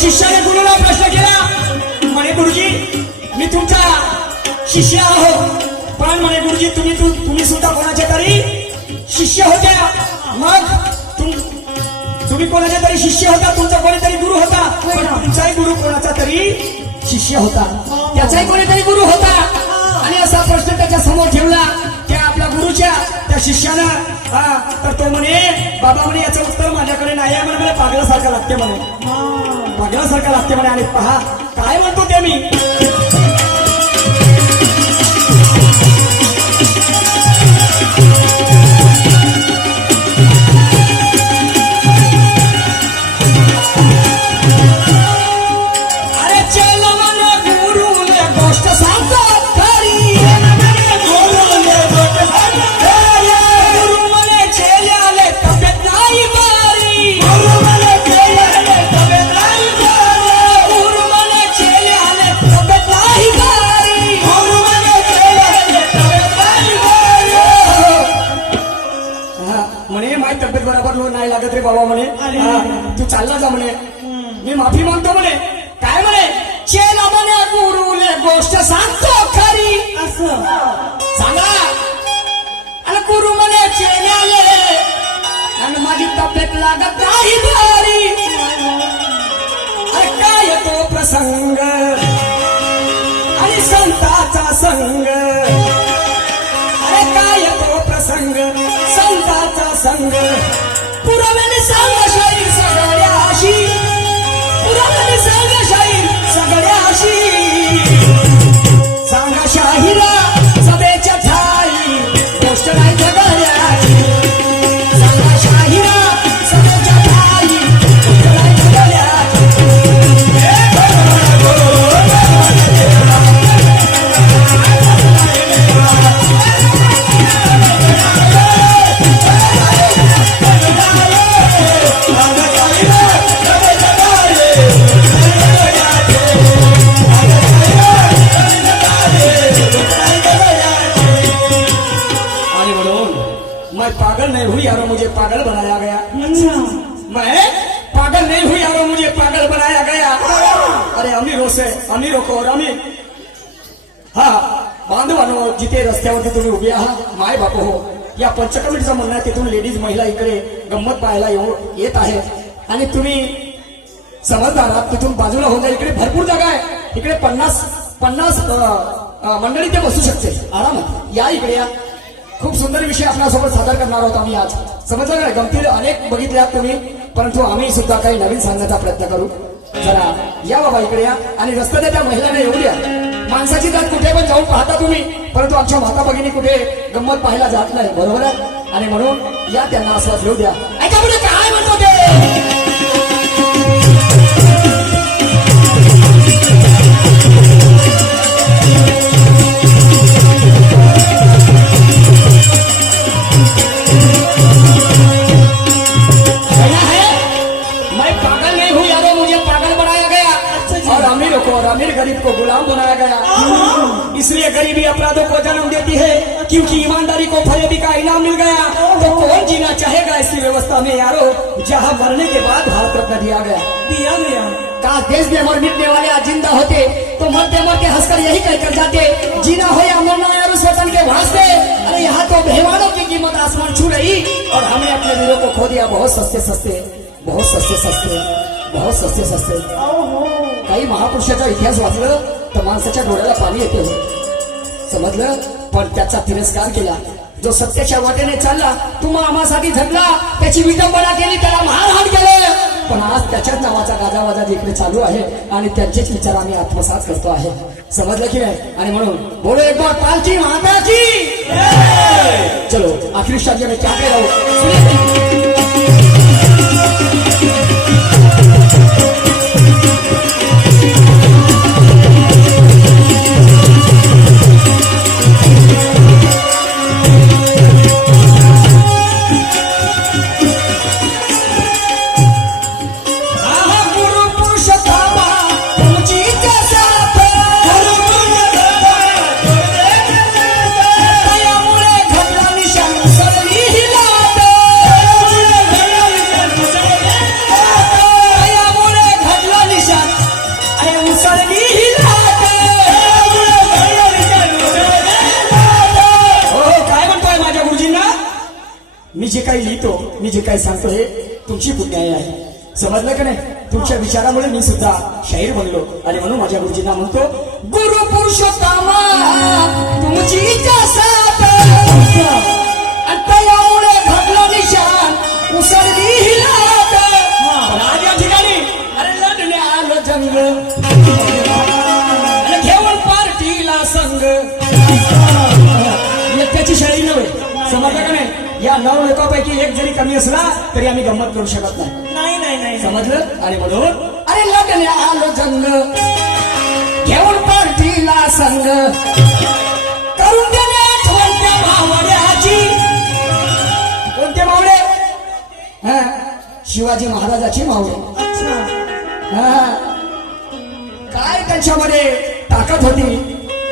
शिष्याने गुरुला प्रश्न केला म्हणे गुरुजी मी तुमचा शिष्य आहो पण म्हणे गुरुजी तुम्ही सुद्धा कोणाच्या तरी शिष्य होत्या मग तुम्ही कोणाच्या तरी शिष्य होता तुमचा कोणीतरी गुरु होता पण तुमचाही गुरु कोणाचा तरी शिष्य होता त्याचाही कोणीतरी गुरु होता आणि असा प्रश्न त्याच्या समोर ठेवला त्या आपल्या गुरुच्या त्या शिष्यानं तर तो म्हणे बाबा म्हणे याचं उत्तर माझ्याकडे नाही आहे म्हणे पागलासारखं लागते म्हणे पागलासारखं लागते म्हणे आणि पहा काय म्हणतो ते मी बाबा म्हणे तू चालला जा म्हणे मी माफी मागतो म्हणे काय म्हणे चेला म्हणे गुरुले गोष्ट सांगतो खरी असं सांगा आणि गुरु म्हणे चेल्याले आणि माझी तब्येत लागत नाही भारी अरे काय तो प्रसंग आणि संताचा संग अरे काय तो प्रसंग संताचा संग पुराव्याने सांगा शाहीर सगळ्याशी पुराव्याने सांगा शाहीर सगळ्याशी सांगा शाहिरा सभेच्या ठाई गोष्ट नाही झगड्याची सांगा शाहिरा सभेच्या ठाई गोष्ट नाही झगड्याची पागल नहीं हुई यारो मुझे पागल बनाया गया मैं पागल नहीं हुई यारो मुझे पागल बनाया गया अरे अमीरों से अमीरों को और अमीर हा बांधवानो जिथे रस्त्यावरती तुम्ही उभे आहात माय बाप हो या पंचकमिटीचं म्हणणं आहे तिथून लेडीज महिला इकडे गंमत पाहायला येत आहे आणि तुम्ही समजदार आहात तिथून बाजूला होता इकडे भरपूर जागा आहे इकडे 50 मंडळी ते बसू शकते आरामात या इकडे या खूप सुंदर विषय आपल्यासोबत सादर करणार आहोत आम्ही आज समजलं काय गमतीर अनेक बघितल्या तुम्ही परंतु आम्ही सुद्धा काही नवीन सांगण्याचा प्रयत्न करू जरा या बाबा इकडे या आणि रस्त्याने त्या महिलांना येऊ द्या माणसाची जात कुठे पण जाऊन पाहता तुम्ही परंतु आमच्या माता भगिनी कुठे गंमत पाहायला जात नाही बरोबर आहे आणि म्हणून या त्यांना आस्वाद घेऊ द्या ऐकापुढे काय म्हणतो ते अमीर गरीब को गुलाम बनाया गया इसलिए गरीबी अपराधों को जन्म देती है क्योंकि ईमानदारी को फरेबी का इनाम मिल गया तो कौन जीना चाहेगा ऐसी व्यवस्था में यारो जहां मरने के बाद भारत रत्न दिया गया काश देश में मर मिटने वाले आज जिंदा होते तो मरते मरते हंसकर यही कहकर जाते जीना हो या मरना यारो स्वतन के भाषते अरे यहाँ तो बेहवानों की कीमत आसमान छू रही और हमने अपने दिलों को खो दिया बहुत सस्ते सस्ते बहुत सस्ते सस्ते बहुत सस्ते सस्ते काही महापुरुषाचा इतिहास वाचलं तर माणसाच्या डोळ्याला पाणी येते समजलं पण त्याचा तिरस्कार केला जो सत्याच्या वाटेने चालला तो आम्हासाठी झगला त्याची विडंबना केली त्याला मारहाण केलं पण आज त्याच्याच नावाचा गाजावाजा इकडे चालू आहे आणि त्यांचेच विचार आम्ही आत्मसात करतो आहे समजलं की नाही आणि म्हणून बोलो एक बार पालकी माता की चलो आखिरी शादी में क्या कह रहा हूं काही सांगतो हे तुमची पुण्याई आहे. समजलं का नाही? तुमच्या विचारामुळे मी सुद्धा शाहीर बनलो आणि म्हणून माझ्या गुरुजींना म्हणतो, गुरु पुरुषोत्तमा तुमची साथ एवढे घडलं निशान उसळली हिलात. पण आज या ठिकाणी अरे लढणे आलं जंग आणि घेऊन पार्टीला संघ. त्याची शाळी नव्हे. समजलं का नाही? या 9 लोकांपैकी एक जरी कमी असला तरी आम्ही गंमत करू शकत नाही. नाही. समजलं? आणि म्हणून अरे लग्न आलो जंग घेऊन पार्टीला संघ करून देणे कोणत्या मावड्याची. कोणते मावडे? हा, शिवाजी महाराजाची मावडे. हा, काय त्यांच्यामध्ये ताकद होती.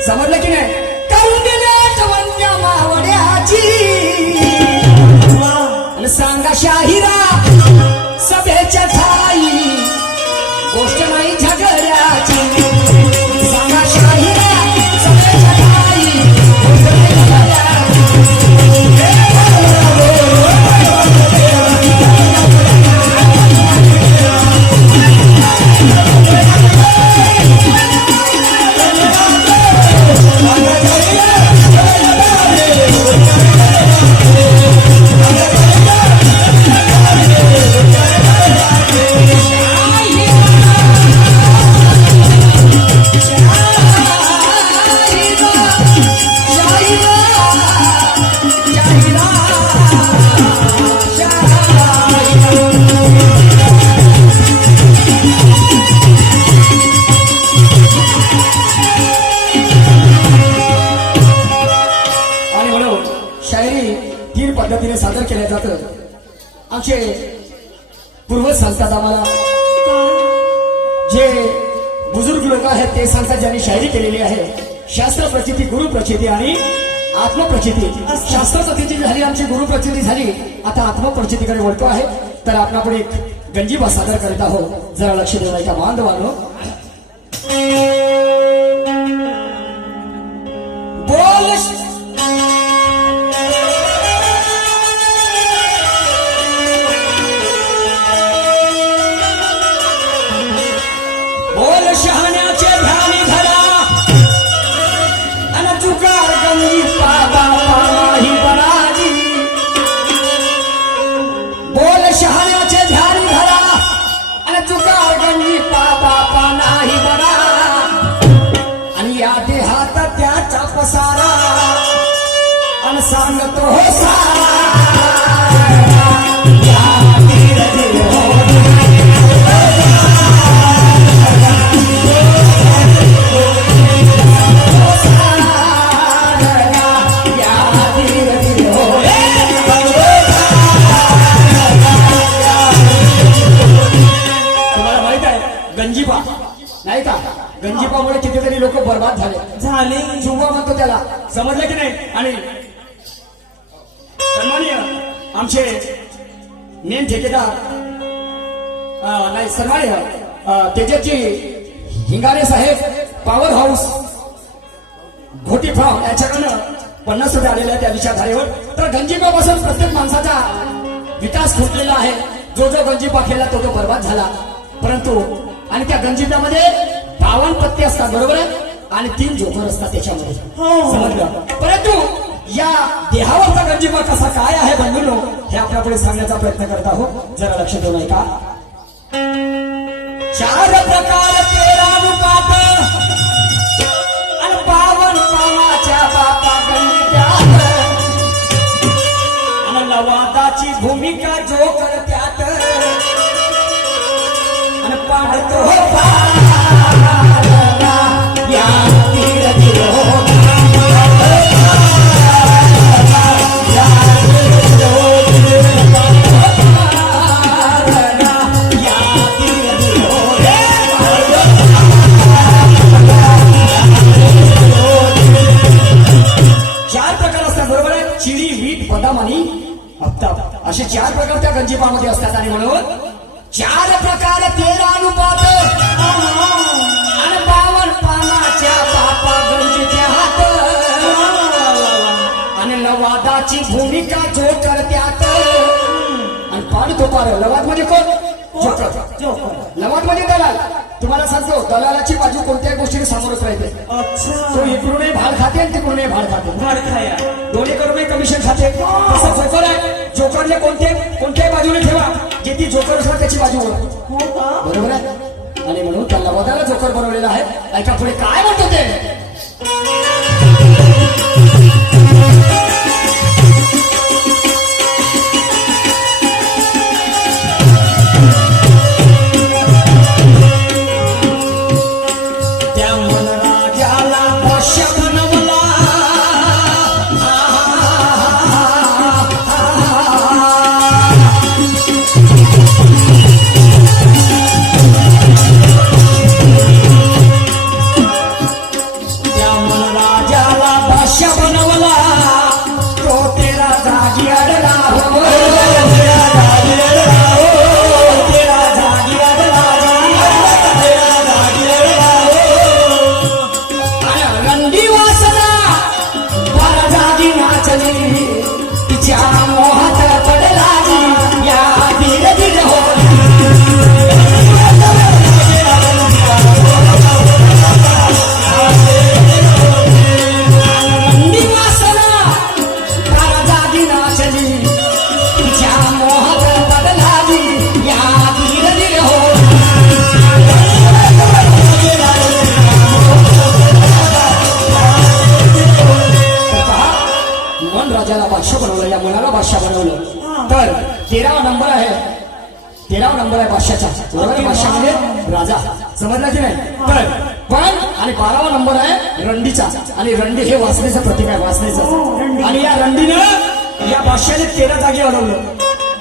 समजलं की नाही? करून देणे कोणत्या मावड्याची. सांगा शाहिरा सभेच्या ठाई गोष्ट नाही झगड्याची. सांगा शाहिरा सभेच्या ठाई गोष्ट नाही झगड्याची. पद्धतीने सादर केलं जातं. आमचे पूर्वज सांगतात आम्हाला, जे बुजुर्ग लोक आहेत ते सांगतात ज्यांनी शायरी केलेली आहे, शास्त्र प्रचिती, गुरु प्रचिती आणि आत्मप्रचिती. शास्त्र प्रचिती झाली, आमची गुरु प्रचिती झाली, आता आत्मप्रचितीकडे वळतो आहे. तर आपल्यापुढे एक गंजीबा सादर करत आहोत. जरा लक्ष देऊ का बांधवानो. बोल शहाण्याचे ध्यानी धरा आणि चुकार गंगी पाबा पाही बराजी. बोल शहाण्याचे ध्यानी धरा आणि चुकार गंगी पाबा नाही बरा. आणि या देहात त्याचा पसारा आणि सांगतो हो सारा. गंजीपा नाही का? गंजीपामुळे कितीतरी लोक बर्बाद झाले. जुवा म्हणतो त्याला. समजलं की नाही? आणि सन्माननीय आमचे मेन ठेकेदार नाही सन्माननीय तेजस्वी हिंगारे साहेब, पॉवर हाऊस घोटी फार्म याच्याकडनं 50 रुपये आलेले आहे त्या विचारधारेवर. तर गंजीपापासून प्रत्येक माणसाचा विकास खुंटलेला आहे. जो जो गंजीपा खेळला तो तो बर्बाद झाला. परंतु आणि त्या गंजीप्यामध्ये 52 पत्ते असतात, बरोबर आहे, आणि 3 जोकर असतात त्याच्यामध्ये. समजलं? परंतु या देहावरचा गंजीपा कसा काय आहे बंधूंनो, हे आपल्यापुढे सांगण्याचा प्रयत्न करत आहोत. जरा लक्ष देऊ नका. 4 प्रकार 13 रूपात आणि 52 पावाच्या बापा गंजीप्यात आणि लवादाची भूमिका जो करत्यात आणि पाडतो या असे 4 प्रकार त्या गंजीपामध्ये असतात. आणि म्हणून 4 प्रकार 13 अनुपात आणि 52 पानाच्या बापा गंजीप्यात आणि लवादाची भूमिका जो करत्यात आणि पार. लवाद म्हणजे कोण? जोकर. जोकर. लवाद म्हणजे दलाल. तुम्हाला सांगतो दलालाची बाजू कोणत्याही गोष्टीने सामोरच राहते. अच्छा. तो इकडूनही भाड खाते आणि तिकडूनही भाड खाते. भाड खाया. दोन्ही करूनही कमिशन खाते. तसं जोकर आहे. जोकरने कोणत्याही बाजूने ठेवा, जे ती जोकर असणार त्याची बाजू वर. हो का? बरोबर आहे. आणि म्हणून त्या लवादाला जोकर बनवलेला आहे. ऐका पुढे काय म्हणतो ते. त्या मनराजाला बादशाह बनवला. त्या मनराजाला बादशाह बनवला. तो तेरा जागी अडला हो. तेरा जागी अडला हो. तेरा जागी अडला. तेरा जागी अडला हो. आणि रंडी वासना बारा जागी नाचली. तिच्या मोहात पडला या धीरे धीरे हो. रंडी वासना बारा जागी नाचली. तिच्या मोहात पडला या धीरे धीरे हो. मन राजाला बादशाह बनवलं, या मनाला बादशाह बनवलं. तर 13वा नंबर आहे. 13वा नंबर आहे बादशाचा. बरोबर आहे. बादशाह म्हणजे राजा. समजला की नाही. तर पण आणि 12वा नंबर आहे रंडीचा. आणि रंडी हे वासनेचं प्रतीक आहे. वासनेचं. आणि या रंडीनं या बादशाने 13 जागी अडवलं.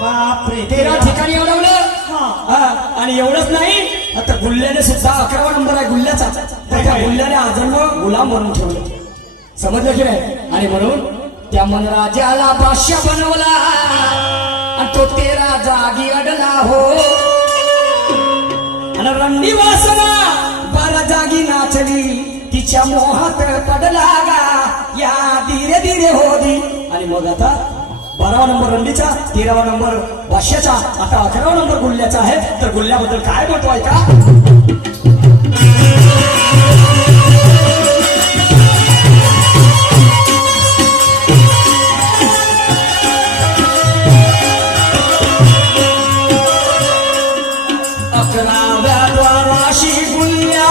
बापरे. 13 ठिकाणी अडवलं. हा. आणि एवढंच नाही, आता गुल्ल्याने सुद्धा 11वा नंबर आहे गुल्ल्याचा. तर त्या गुल्ल्याने आजन्म गुलाम बनवून ठेवलं. समजलं की नाही. आणि म्हणून त्या मनराजाला बादशाह बनवला. आणि तो 13 जागी अडला हो. आणि रंडी वासना 12 जागी नाचली. तिच्या मोहात पडला गा या धीरे धीरे होदी. आणि मग आता 12वा नंबर रंडीचा, 13वा नंबर बादशाचा, आता 11वा नंबर गुल्ल्याचा आहे. तर गुल्ल्याबद्दल काय म्हणतो ऐका. अकराव्या द्वाराशी गुल्ल्या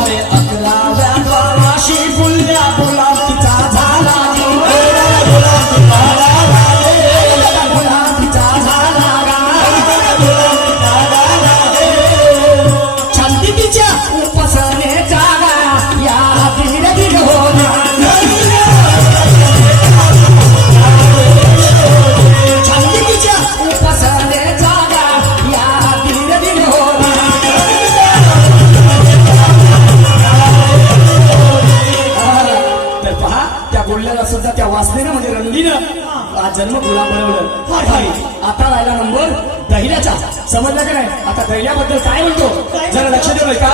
अरे 11व्या द्वाराशी गुल्ल्या गुलाबीचा झाला. गुलाबीचा झाला. छंदितीच्या उपासने जागा या धीरे धीरे हो. छंदितीच्या उपासने जागा या धीरे धीरे हो. तर पहा त्या गुल्ल्याला सुद्धा त्या वासनेनं म्हणजे रंगीनं हा जन्म गुलाम बनवलं. आता राहिला नंबर दहिल्याचा. समजलं का नाही. आता दैल्याबद्दल काय म्हणतो जरा लक्ष देऊ का.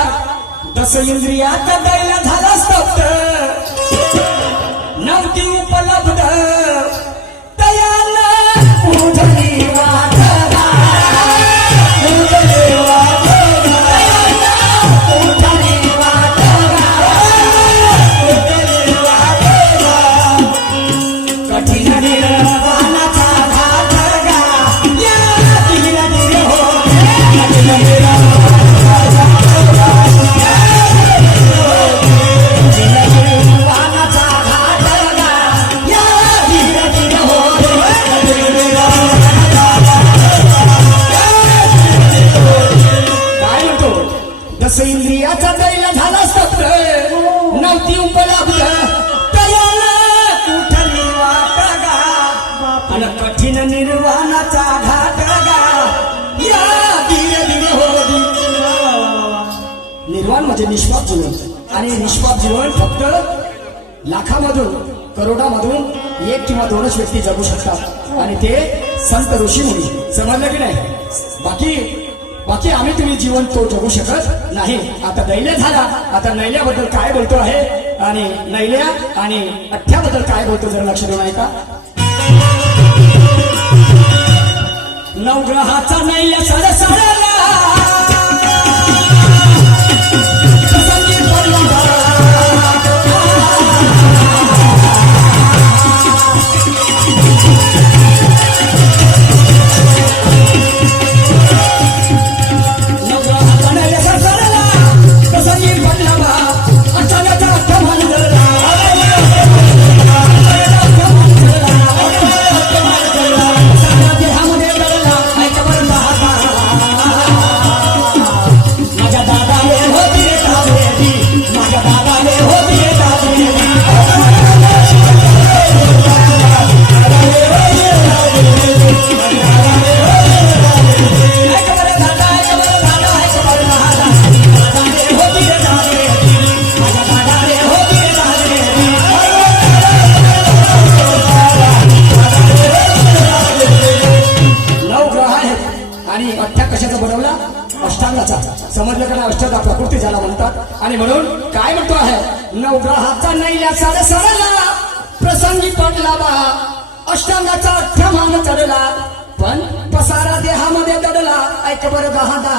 10 इंद्रियात दैल्या झाला स्तब्ध. नव्हती उपलब्ध दयाला उधळी वाघवा. उधळी वाघवा. दयाला उधळी वाघवा. उधळी वाघवा. कठीण निर्वाणाचा घाट गा या धीरे धीरे हो. कठीण निर्वाणाचा घाट गा या धीरे धीरे हो. काय म्हणतो. 10 इंद्रियाचा दैल झाला स्तब्ध. नव्हती उपलब्ध दयाला कुठली वाट गा. आणि कठीण निर्वाणाचा घाट गा या धीरे धीरे हो. निर्वाण म्हणजे निष्पाप जीवन. आणि निष्पाप जीवन फक्त लाखामधून करोडामधून 1 किंवा 2च व्यक्ती जगू शकतात. आणि ते संत ऋषी मुनी. समजलं की नाही? बाकी बाकी आम्ही तुम्ही जीवन तो जगू शकत नाही. आता दैल्या झाला. आता नैल्याबद्दल काय बोलतो आहे आणि नैल्या आणि अठ्ठ्याबद्दल काय बोलतो जरा लक्ष देऊन ऐका. नवग्रहाचा नैल्या सरसरला संगीत पडला. नवग्रहाचा नैल्या सरसरला संगीत पडला बा. अचानक आठवण झाला. देहामध्ये दडला. ऐका बरं दादा. माझ्या दादाने होती रे दादेवी. माझ्या दादाने होती रे दादेवी. ऐका बरं दादा. ऐका बरं दादा. ऐका बरं दादा. दादाने होती रे दादेवी. माझ्या दादाने होती रे दादेवी. नऊ ग्रह आहेत आणि अठ्ठ्या कशाचा बनवला? अष्टांगाचा. समजलं का? अष्टांगा प्रकृती ज्याला म्हणतात. आणि म्हणून काय म्हणतो आहे? नवग्रहाचा नैल्या सरसरला प्रसंगी पडला बा. अष्टांगाचा अठ्ठ्यामान चढला पण पसारा देहामध्ये दडला. ऐक बरं दादा.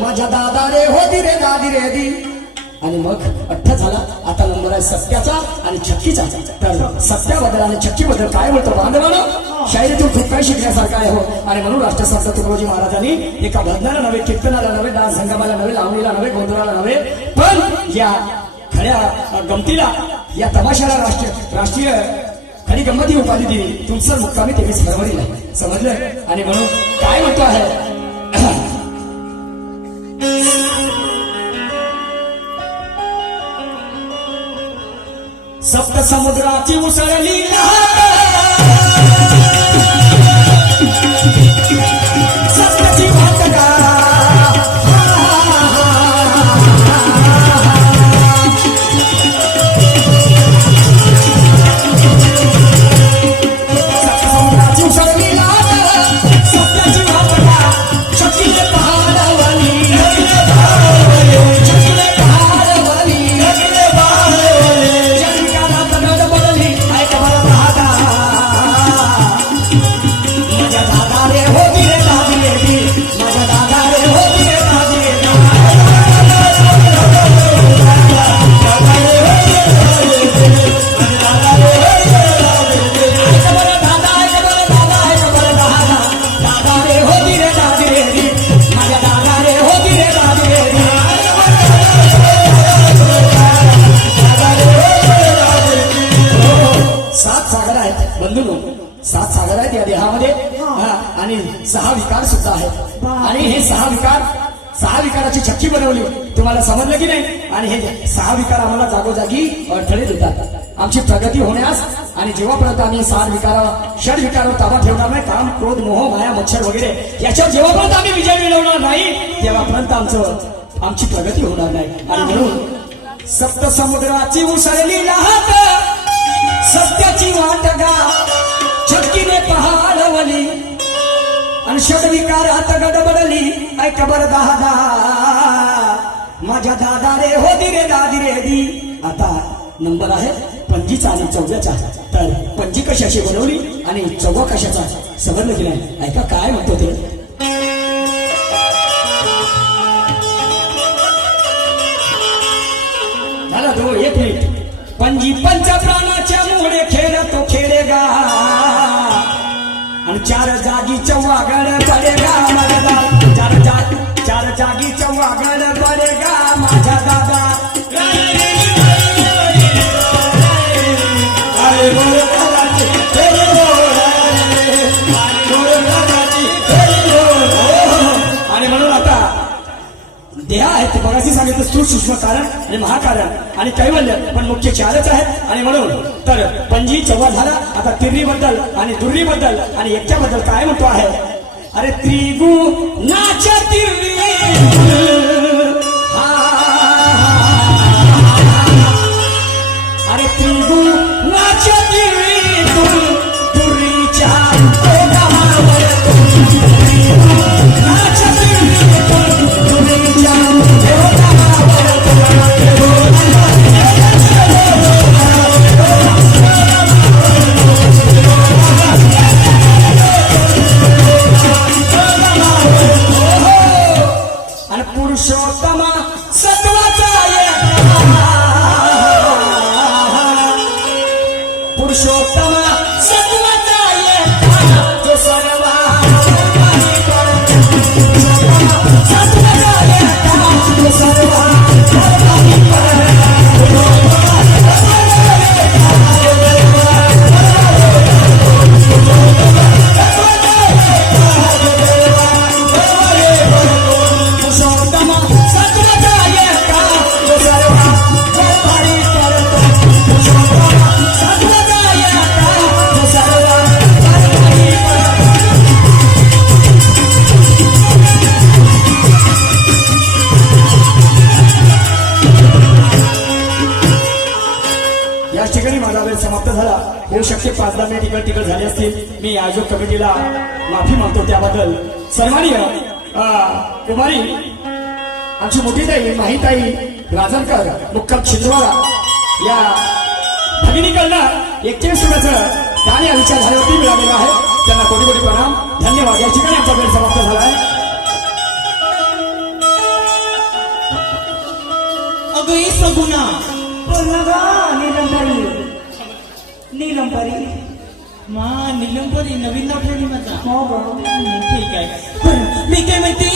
माझ्या दादा रे होती रे दादी रे दी. आणि मग अठ्ठा झाला. आता नंबर आहे सत्याचा आणि छक्कीचा. तर सत्याबद्दल आणि छक्कीबद्दल काय बोलतो बांधवानं? शायरीतून खूप काही शिकण्यासारखं आहे हो. आणि म्हणून राष्ट्रसंत तुकडोजी महाराजांनी एका भजनाला नव्हे, कीर्तनाला नव्हे, डान्स संगमाला नव्हे, लावणीला नव्हे, गोंधळाला नव्हे, पण या खड्या गमतीला, या तमाशाला राष्ट्रीय खडी गंमत ही उपाधी दिली. तुमचं मुक्कामी 23 फरवरीला. समजलं? आणि म्हणून काय म्हणतो आहे? सप्त समुद्राची उसळली सत्याची वाटगा. सप्त समुद्राची उसळली सत्याची वाटगा. छकीले पहाडवली. छकीले पहाडवली. माझ्या दादा रे होती रे दादी रे. माझ्या दादा रे होती रे दादी रे. दादा रे होती रे दादी रे. माझ्या दादा रे होती रे दादी रे. सात सागर आहेत बंधूंनो. 7 सागर आहेत या देहामध्ये. आणि 6 विकार सुद्धा आहेत. आणि हे 6 विकाराची छक्की बनवली. तुम्हाला समजलं की नाही? आणि हे 6 विकार आम्हाला जागोजागी अडथळे देतात आमची प्रगती होण्यास. आणि जेव्हापर्यंत आम्ही 6 विकारावर ताबा ठेवणार नाही, काम, क्रोध, मोह, माया, मच्छर वगैरे याच्यावर जेव्हापर्यंत आम्ही विजय मिळवणार नाही तेव्हापर्यंत आमची प्रगती होणार नाही. आणि म्हणून सप्त समुद्राची उसळली लाट सत्याची वाटगा. छक्कीने पहाडवली आणि षडविकारात गडबडली. ऐक बरं दादा. माझ्या दादा रे होती रे दादी रे दी. आता नंबर आहे पंजीचा आणि चौघ्याचा. तर पंजी कशाची बनवली आणि चौघा कशाचा? समजलं की नाही? ऐका काय म्हणतो ते. झाला तो 1 मिनिट. पंजी पंच प्राणाच्या मोडे खेळ तो खेळेगा आणि 4 जागी चव्वागड पडेगा. माझ्या दादा 4 जागी चव्वागड पडेगा. माझ्या दादा आणि म्हणून आता देह आहेत बघाशी सांगितलं स्थूल सूक्ष्म कारण आणि महाकारण आणि कैवल्य, पण मुख्य 4च आहेत. आणि म्हणून तर पंजी चव्वा झाला. आता तिर्री बद्दल आणि दुर्री बद्दल आणि एकट्या बद्दल काय म्हणतो आहे? अरे त्रिगुणाच्या तिर्री. अरे त्रिगुणाच्या तिर्री दुर्रीच्या पुरुषोत्तम सत्वाचा पुरुषोत्तम सत्वाचा जो सर्व याच ठिकाणी माझा वेळ समाप्त झाला. होऊ शकते 5-10 मिनिट तिकड झाली असतील. मी आयोजक कमिटीला माफी मागतो त्याबद्दल. सन्माननीय कुमारी आमची मोठी ताई माहीताई राजनकर मुक्काम छिंदवाडा या भगिनीकडनं 41 सुराचं गाणे या विचार झाल्यावरती मिळालेला आहे. त्यांना कोटी कोटी प्रणाम, धन्यवाद. या ठिकाणी आमचा वेळ समाप्त झाला आहे. अगं ही सगुणा नीलंबरी नीलंबरी मा निलंबरी नवीन नाव ठेवली माझा हो बरोबर ठीक आहे. बरं, मी काय म्हणते